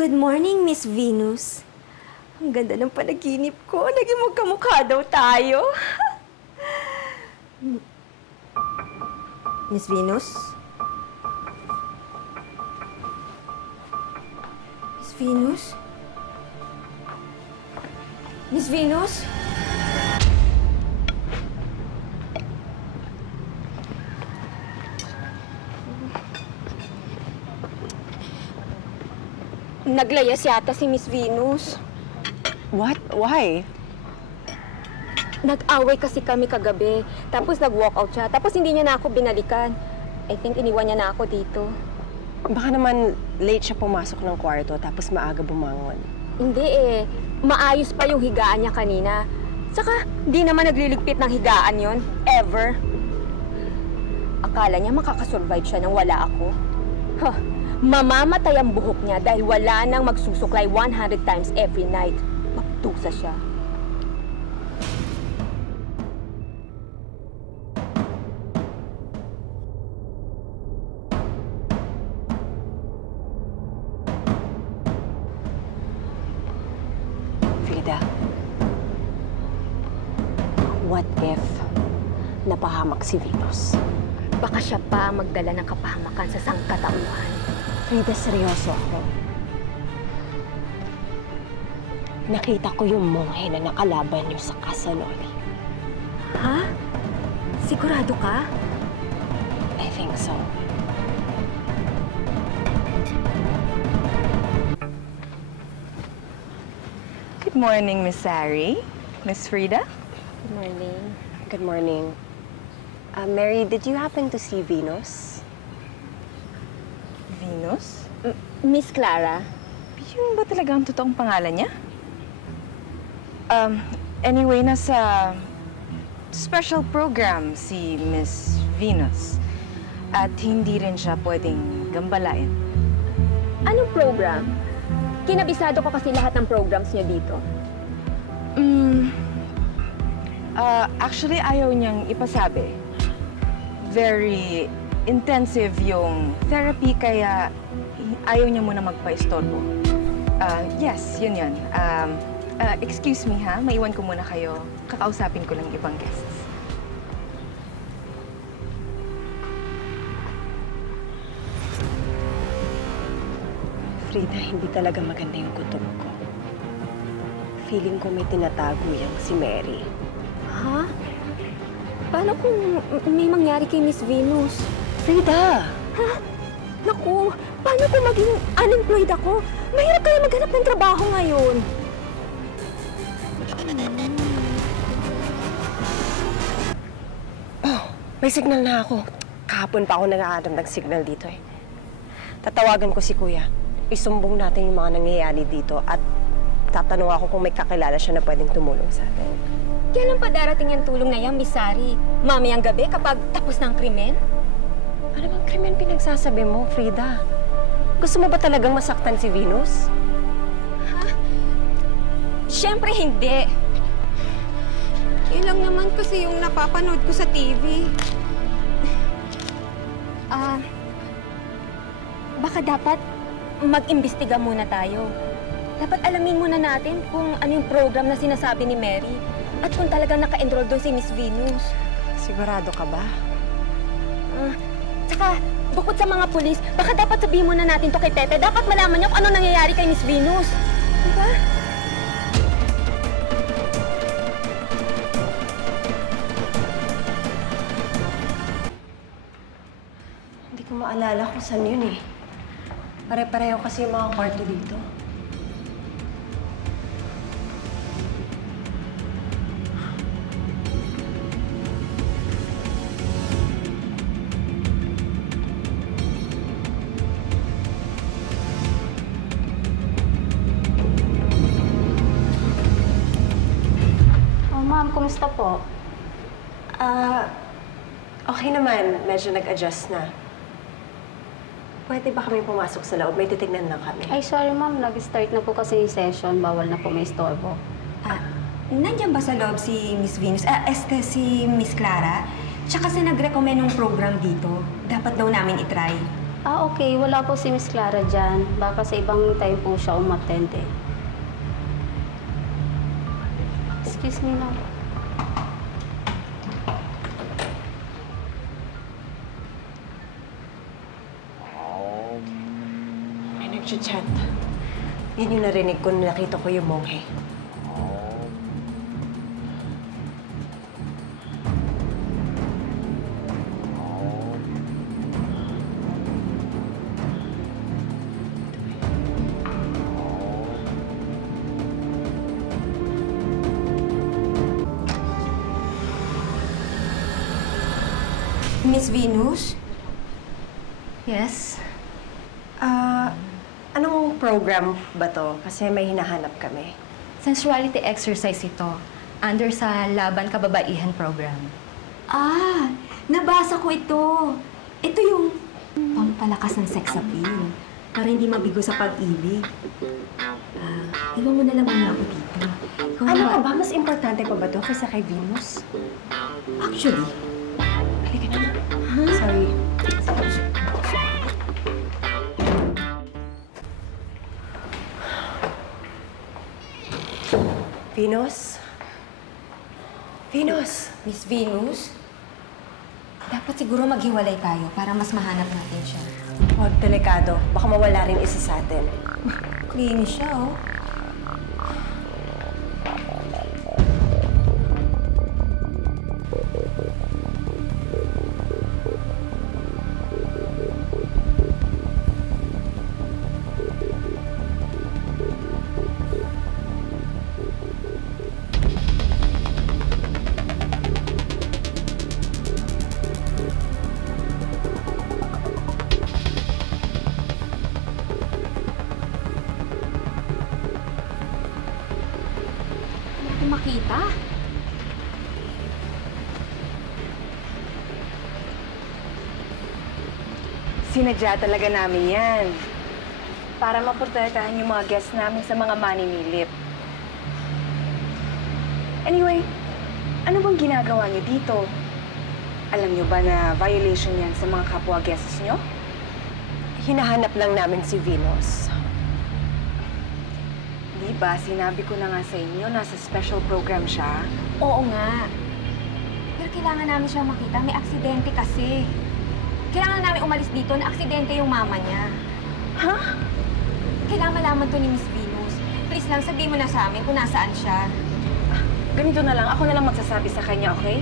Good morning, Miss Venus. Ang ganda ng panaginip ko. Naging magkamukha daw tayo. Miss Venus? Miss Venus? Miss Venus? Naglayas yata si Miss Venus. What? Why? Nag-away kasi kami kagabi. Tapos nag-walkout siya. Tapos hindi niya na ako binalikan. I think iniwan niya na ako dito. Baka naman late siya pumasok ng kwarto tapos maaga bumangon. Hindi eh. Maayos pa yung higaan niya kanina. Saka, di naman nagliligpit ng higaan yon ever. Akala niya makakasurvive siya nang wala ako. Huh. Mamamatay ang buhok niya dahil wala nang magsusuklay 100 times every night. Magtusa siya. Frida, what if napahamak si Venus? Baka siya pa magdala ng kapahamakan sa sangkatauhan. Frida, seryoso ako. Nakita ko yung monghe na nakalaban niyo sa Casanoli. Ha? Sigurado ka? I think so. Good morning, Miss Sari. Miss Frida? Good morning. Good morning. Mary, did you happen to see Venus? Venus? Miss Clara? Yun ba talaga ang totoong pangalan niya? Anyway, nasa special program si Miss Venus. At hindi rin siya pwedeng gambalain. Anong program? Kinabisado ko kasi lahat ng programs niya dito. Actually, ayaw niyang ipasabi. Very intensive yung therapy, kaya ayaw niya muna magpa-istorbo. Yes, yun yun. Excuse me ha, maiwan ko muna kayo. Kakausapin ko lang ibang guests. Frida, hindi talaga maganda yung kutob ko. Feeling ko may tinatago yang si Mary. Ha? Paano kung may mangyari kay Miss Venus? Frida! Ha? Naku, paano kung maging unemployed ako? Mahirap kaya maghanap ng trabaho ngayon. Oh, may signal na ako. Kahapon pa ako nag-aadam ng signal dito eh. Tatawagan ko si Kuya. Isumbong natin yung mga nangyayari dito at tatanong ako kung may kakilala siya na pwedeng tumulong sa atin. Kailan pa darating yung tulong na yan, Miss Sari? Mamayang gabi kapag tapos na ang krimen? Ano bang krimen pinagsasabi mo, Frida? Gusto mo ba talagang masaktan si Venus? Ha? Siyempre hindi. Yun lang naman kasi yung napapanood ko sa TV. Baka dapat mag-imbestiga muna tayo. Dapat alamin muna natin kung ano yung program na sinasabi ni Mary at kung talagang naka-enroll doon si Miss Venus. Sigurado ka ba? Tsaka, bukod sa mga pulis, baka dapat sabihin muna natin to kay Pepe. Dapat malaman niya kung ano nangyayari kay Miss Venus. Diba? Hindi ko maalala kung saan yun eh. Pare-pareho kasi yung mga kwarto dito. Ma'am, kumusta po? Okay naman. Medyo nag-adjust na. Pwede ba kami pumasok sa loob? May titignan lang kami. Ay, sorry ma'am. Nag-start na po kasi yung session. Bawal na po may istorbo. Nandiyan ba sa loob si Miss Venus? Si Miss Clara? Tsaka sa nag-recommend ng program dito, dapat daw namin itry. Okay. Wala po si Miss Clara dyan. Baka sa ibang time po siya umattend eh. Excuse me lang. May nag-chat. Yun yung narinig ko nung nakita ko yung monghe. Miss Venus? Yes? Anong program ba to? Kasi may hinahanap kami. Sensuality exercise ito. Under sa Laban Kababaihan program. Ah, nabasa ko ito. Ito yung pampalakas ng sex appeal. Para hindi mabigo sa pag-ibig. Iwan mo na lang muna ako dito. Ikaw Ano na ka ba? Mas importante pa ba to kaysa kay Venus? Actually, Halika na. Sorry. Venus? Venus? Miss Venus, dapat siguro maghiwalay tayo para mas mahanap natin siya. Huwag delikado. Baka mawala rin isa sa atin. Klinis siya, oh. Hindi makita. Sinadya talaga namin yan. Para maprotektahan yung mga guests namin sa mga maninilip. Anyway, ano bang ginagawa niyo dito? Alam niyo ba na violation yan sa mga kapwa guests niyo? Hinahanap lang namin si Venus. Di ba, sinabi ko na nga sa inyo, nasa special program siya. Oo nga. Pero kailangan namin siya makita. May aksidente kasi. Kailangan namin umalis dito na aksidente yung mama niya. Ha? Kailangan malaman to ni Miss Venus. Please lang, sabihin mo na sa amin kung nasaan siya. Ganito na lang, ako na lang magsasabi sa kanya, okay?